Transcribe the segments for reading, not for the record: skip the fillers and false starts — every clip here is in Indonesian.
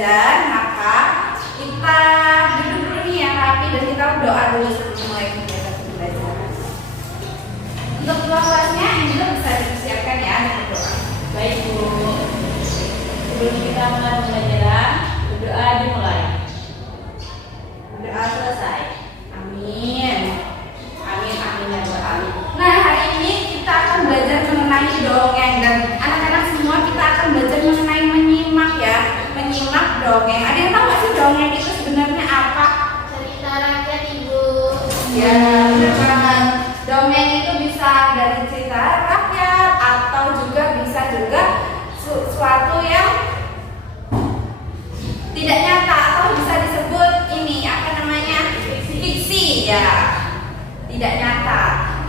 belajar, maka kita duduk dulu nih yang rapi dan kita berdoa dulu sebelum mulai kegiatan pembelajaran. Untuk kelas kelasnya ini juga bisa dipersiapkan ya dengan doa. Baik Bu, sebelum kita mulai pembelajaran, berdoa dimulai. Berdoa selesai. Amin. Amin, amin ya Tuhan. Amin. Nah, hari ini kita akan belajar mengenai dongeng dan anak-anak semua kita akan belajar mengenai menyimak ya. Menyimak dongeng. Ada yang tahu nggak sih dongeng itu sebenarnya apa? Cerita rakyat Ibu. Ya, benar banget. Dongeng itu bisa dari cerita rakyat atau juga bisa juga suatu yang tidak nyata atau bisa disebut ini apa namanya fiksi ya, tidak nyata.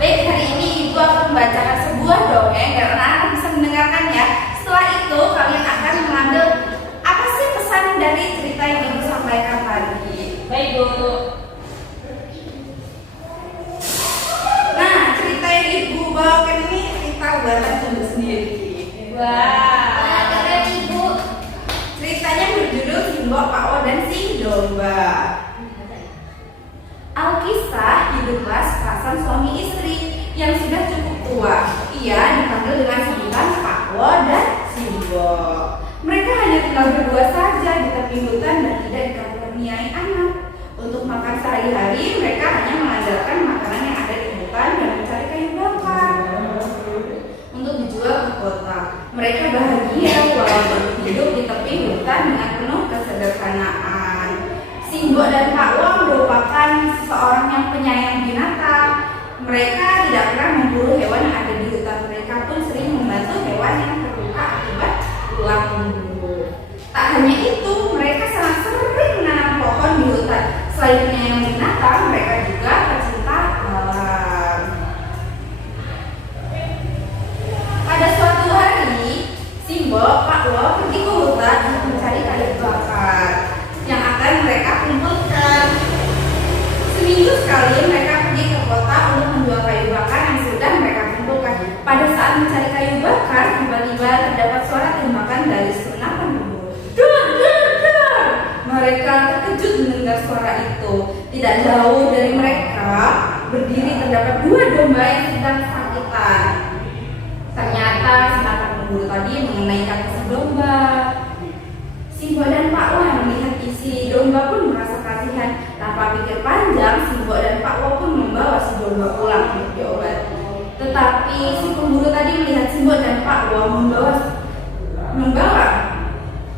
Baik, hari ini Ibu akan membacakan sebuah dongeng dan anak-anak bisa mendengarkan ya. Setelah itu kalian akan mengambil apa sih pesan dari cerita yang Ibu sampaikan tadi. Baik Bu. Nah, cerita yang Ibu bawakan ini cerita buatan Ibu sendiri. Wah. Keren Ibu. Ceritanya berjudul Simbok, Pak O dan si Domba. Alkisah hiduplah sepasang suami istri yang sudah cukup tua. Ia dipanggil dengan sebutan Pak O dan Simbok. Mereka hanya tinggal berdua saja di tepi hutan dan tidak dikaruniai anak. Untuk makan sehari-hari mereka hanya mengandalkan makanan yang ada di hutan dan mencari kayu bakar untuk dijual ke kota. Mereka bahagia walaupun hidup di tepi hutan dengan penuh kesederhanaan. Simbok dan Pak Wo merupakan seorang yang penyayang binatang. Mereka tidak pernah memburu hewan yang ada di hutan. Mereka pun sering membantu hewan yang terluka akibat ulah memburu. Tak hanya itu, mereka sangat sering menanam pohon di hutan. Selain penyayang binatang, mereka juga pecinta alam. Pada suatu hari, Simbok, Pak Wo pergi ke hutan untuk mencari kayu bakar yang akan mereka kumpulkan. Seminggu sekali mereka pergi ke kota untuk menjual kayu bakar yang sudah mereka kumpulkan. Pada saat mencari kayu bakar, tiba-tiba terdapat suara tembakan dari senapan pemburu. Dar, dar, dar! Mereka terkejut mendengar suara itu. Tidak jauh dari mereka berdiri terdapat dua domba yang sedang kesakitan. Ternyata senapan pemburu tadi mengenai kaki si domba. Simbok dan Pak Wo yang melihat isi domba pun merasa kasihan. Tanpa pikir panjang, Simbok dan Pak Wo pun membawa si domba pulang untuk diobati. Tetapi si pemburu tadi melihat Simbok dan Pak Wo membawa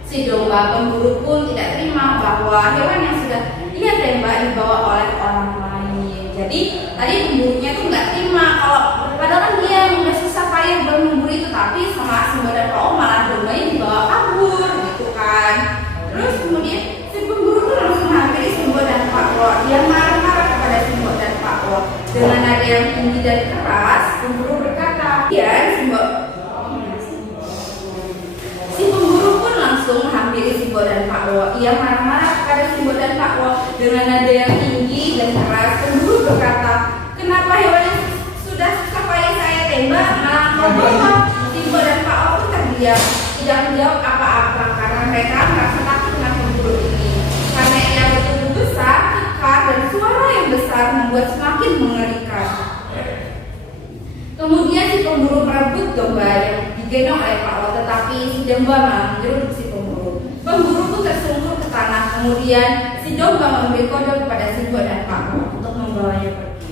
si domba. Pemburu pun tidak terima bahwa hewan yang sudah ia tembak dibawa oleh orang lain. Jadi tadi pemburunya tuh nggak terima kalau padahal kan dia yang udah susah payah buat memburu itu, tapi sama Simbok dan Pak Wo malah dombanya dibawa kabur gitu kan. Terus kemudian si pemburu tuh langsung menghampiri Simbok dan Pak Wo. Dia marah-marah kepada Simbok dan Pak Wo dengan nada yang tinggi dan keras. Pemburu berkata, Si pemburu pun langsung menghampiri Simbok dan Pak Wo. Ia marah-marah kepada Simbok dan Pak Wo dengan nada yang tinggi dan keras. Pemburu berkata, kenapa hewan yang sudah susah payah saya tembak malah kau bawa? Simbok dan Pak Wo pun terdiam, tidak menjawab apa-apa karena mereka merasa takut dengan pemburu ini. Karena ia bertubuh besar, kekar, dan suara yang besar membuat semakin mengerikan. Kemudian si pemburu merebut domba yang digendong oleh Pak Wo, tetapi si domba malah menyeruduk si pemburu. Pemburu pun tersungkur ke tanah. Kemudian si domba memberi kode kepada Simbok dan Pak Wo untuk membawanya pergi.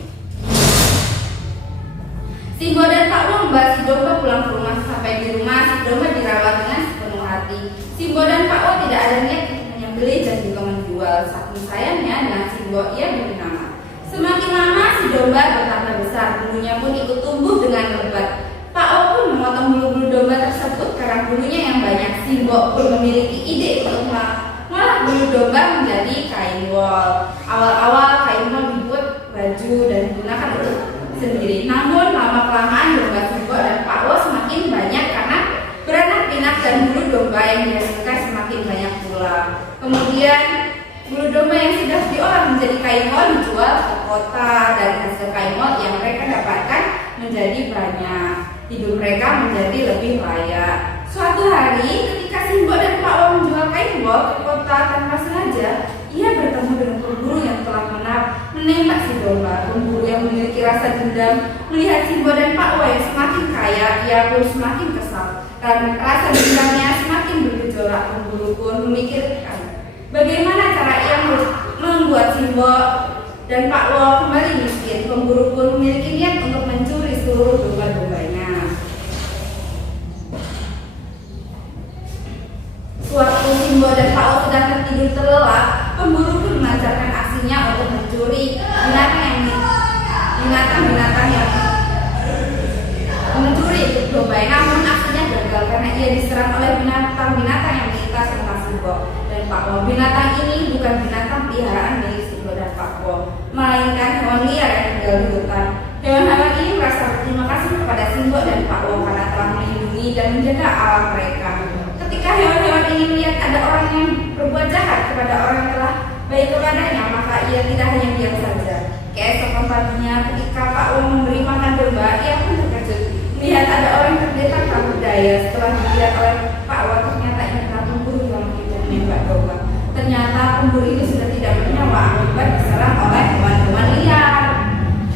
Simbok dan Pak Wo membawa si domba pulang ke rumah. Sampai di rumah, si domba dirawat dengan sepenuh hati. Simbok dan Pak Wo tidak ada niat untuk menyembelih dan juga menjual. Saking sayangnya dengan Simbok, ia beri nama. Semakin lama si domba bertambah besar, bulunya pun ikut tumbuh dengan lebat. Pak O pun memotong bulu-bulu domba tersebut karena bulunya yang banyak. Simbok pun memiliki ide untuk mengolah bulu domba menjadi kain wol. Awal-awal kain wol dibuat baju dan digunakan untuk sendiri. Namun lama-kelamaan domba Simbok dan Pak O semakin banyak karena beranak pinak dan bulu domba yang dihasilkan semakin banyak pula. Kemudian bulu domba yang sudah diolah menjadi kain wol dijual ke kota. Dari hasil kain wol yang mereka dapatkan menjadi banyak. Hidup mereka menjadi lebih layak. Suatu hari ketika Simbok dan Pak Wo menjual kain wol ke kota domba. Pemburu yang memiliki rasa dendam melihat Simbo dan Pak Wo yang semakin kaya, ia pun semakin kesal. Karena rasa dendamnya semakin bergejolak, pemburu pun memikirkan bagaimana cara ia membuat Simbo dan Pak Wo kembali miskin. Pemburu pun memiliki niat untuk mencuri seluruh domba-dombanya. Sewaktu Simbo dan Pak Wo sedang tertidur terlelap, pemburu pun melancarkan aksinya untuk mencuri binatang-binatang yang mencuri domba. Namun aksinya gagal karena ia diserang oleh binatang-binatang yang melintas rumah Simbo dan Pak Wo. Binatang ini bukan binatang peliharaan milik Simbo dan Pak Wo, melainkan hewan liar yang tinggal di hutan. Hewan-hewan ini merasa berterima kasih kepada Simbo dan Pak Wo karena telah melindungi dan menjaga alam mereka. Ketika hewan-hewan ini melihat ada orang yang berbuat jahat kepada orang yang telah baik kepadanya, maka ia tidak hanya diam saja. Keesokan paginya, ketika Pak Wo memberi makan domba, ia pun terkejut melihat ada orang tergeletak tak berdaya. Setelah dilihat oleh Pak Wo, ternyata ini adalah pemburu yang begitu menembak domba. Ternyata pemburu itu sudah tidak bernyawa akibat diserang oleh hewan-hewan liar.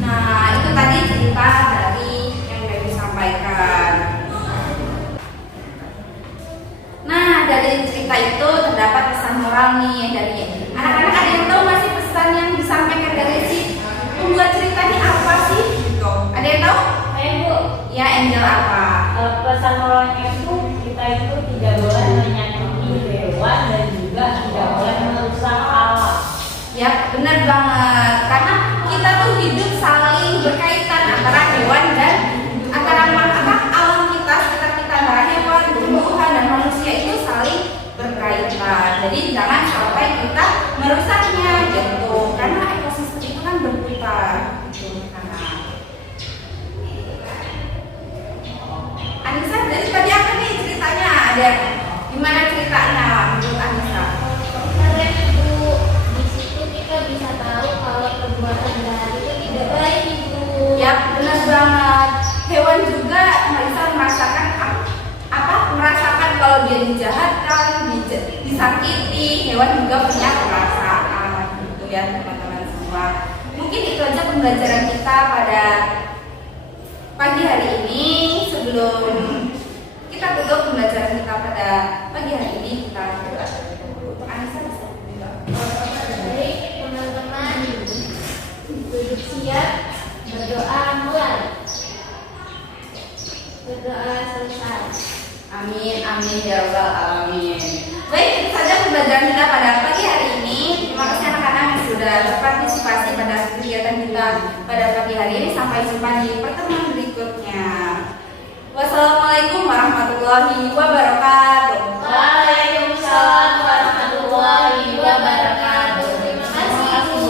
Nah, itu tadi cerita dari yang Dewi sampaikan. Nah, dari cerita itu terdapat pesan moral nih dari anak-anak. Ada yang tahu masih pesan yang disampaikan dari si pembuat cerita ini apa sih? Gitu. Ada yang tahu? Bu, Ya, Angel apa? pesan moralnya itu kita itu tidak boleh menyakiti hewan dan juga tidak boleh merusak alam. Ya, benar banget. Karena kita tuh hidup saling berkaitan antara hewan dan antara alam kita, sekitar kita, antara hewan, tumbuhan dan manusia itu saling berkaitan. Jadi jangan sampai kita merusaknya gitu. Karena ekosistem itu kan berputar. Gitu. Anissa, dari tadi apa nih ceritanya? Ada gimana ceritanya menurut Anissa? Keren Ibu. Di situ kita bisa tahu kalau perbuatan jahat itu tidak baik Ibu. Ya, benar banget. Hewan juga bisa merasakan merasakan kalau dia dijahatkan, disakiti. Hewan juga punya perasaan, gitu ya teman-teman semua. Mungkin itu aja pembelajaran kita pada pagi hari ini. Sebelum kita tutup pembelajaran kita pada pagi hari ini, kita berdoa dulu. Anissa bisa juga. Baik teman-teman, duduk siap, berdoa mulai. Berdoa selesai. Amin, amin ya rabbal alamin. Baik, itu saja pembelajaran kita pada pagi hari ini. Terima kasih anak-anak yang sudah berpartisipasi pada kegiatan kita pada pagi hari ini. Sampai jumpa di pertemuan berikutnya. Wassalamualaikum warahmatullahi wabarakatuh.